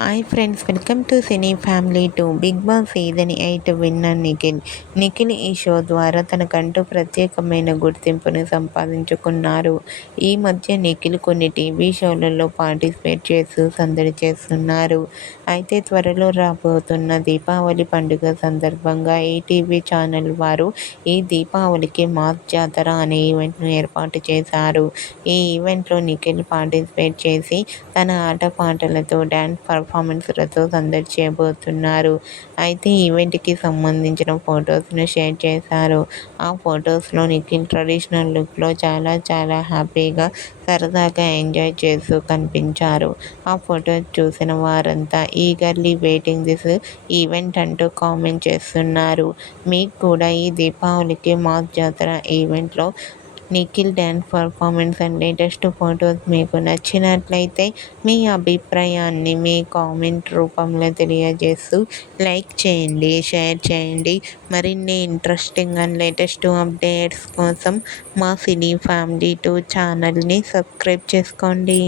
Hi friends, welcome to cine family 2. Bigg Boss season 8 winner Nikhil ఈ show ద్వారా తనకంటూ ప్రత్యేకమైన గుర్తింపును సంపాదించుకున్నారు. ఈ మధ్య నిఖిల్ కొన్ని టీవీ షోలలో పార్టిసిపేట్ చేస్తూ సందడి చేస్తున్నారు. అయితే త్వరలో రాబోతున్న దీపావళి పండుగ సందర్భంగా ఈటీవీ ఛానల్ వారు ఈ దీపావళికి మాస్ జాతర అనే ఈవెంట్ను ఏర్పాటు చేశారు. ఈ ఈవెంట్లో నిఖిల్ పార్టిసిపేట్ చేసి తన ఆటపాటలతో డ్యాన్స్ పర్ఫార్మెన్స్లతో సందడి చేయబోతున్నారు. అయితే ఈవెంట్కి సంబంధించిన ఫొటోస్ను షేర్ చేశారు. ఆ ఫొటోస్లో నిఖిల్ ట్రెడిషనల్ లుక్లో చాలా హ్యాపీగా, సరదాగా ఎంజాయ్ చేస్తూ కనిపించారు. ఆ ఫొటోస్ చూసిన వారంతా ఈగర్లీ వెయిటింగ్ దిస్ ఈవెంట్ అంటూ కామెంట్ చేస్తున్నారు. మీకు కూడా ఈ దీపావళికి మాస్ జాతర ఈవెంట్లో Nikhil dance performance and latest photos మీకు నచ్చినట్లయితే మీ అభిప్రాయాన్ని మీ కామెంట్ రూపంలో తెలియజేస్తూ లైక్ చేయండి, షేర్ చేయండి. మరిన్ని ఇంట్రెస్టింగ్ అండ్ లేటెస్ట్ అప్డేట్స్ కోసం మా సినీ ఫ్యామిలీ 2 ఛానల్ని సబ్స్క్రైబ్ చేసుకోండి.